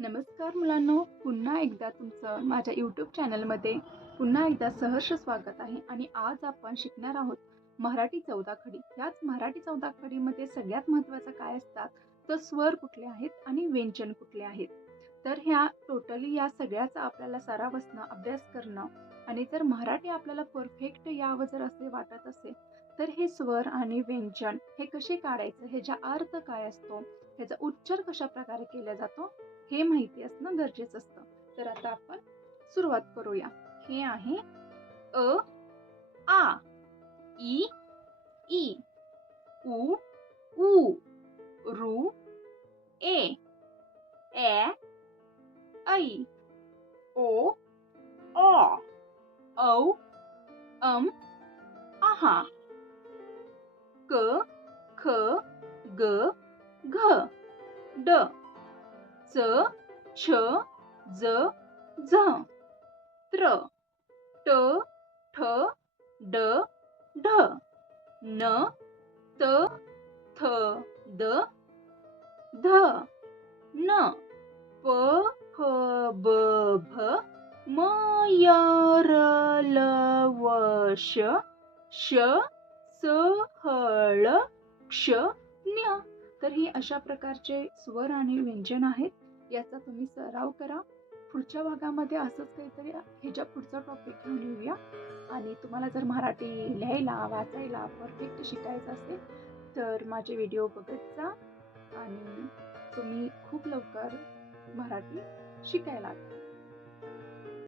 नमस्कार मुलांनो पुन्हा एकदा तुमचं माझ्या यूट्यूब चॅनलमध्ये पुन्हा एकदा सहर्ष स्वागत आहे आणि आज आपण शिकणार आहोत मराठी चौदा खडी. याच मराठी चौदा खडीमध्ये सगळ्यात महत्त्वाचं काय असतात? तर स्वर कुठले आहेत आणि व्यंजन कुठले आहेत? तर ह्या टोटली या सगळ्याचा आपल्याला सराव असणं अभ्यास करणं आणि जर मराठी आपल्याला परफेक्ट यावं जर असे वाटत असेल तर हे स्वर आणि व्यंजन हे कसे काढायचं? ह्याचा अर्थ काय असतो? ह्याचा उच्चार कशा प्रकारे केला जातो? हे माहिती असणं गरजेचं असतं. तर आता आपण सुरुवात करूया. हे आहे अ आ ई ई उ ऊ रू ए ए ऐ ओ ऑ औ अम आहा क ख ग घ ड. च छ ज झ. त्र ट ठ ड ढ. न त थ द ध. न प फ ब भ म य र ल व श श स हळ क्ष न्य तर हे अशा प्रकारचे स्वर आणि व्यंजन आहेत. याचा तुम्ही सराव करा. पुढच्या भागामध्ये असंच काहीतरी ह्याच्या पुढचा टॉपिक घेऊन येऊया. आणि तुम्हाला जर मराठी लिहायला वाचायला परफेक्ट शिकायचं असेल तर माझे व्हिडिओ बघत जा. आणि तुम्ही खूप लवकर मराठी शिकायला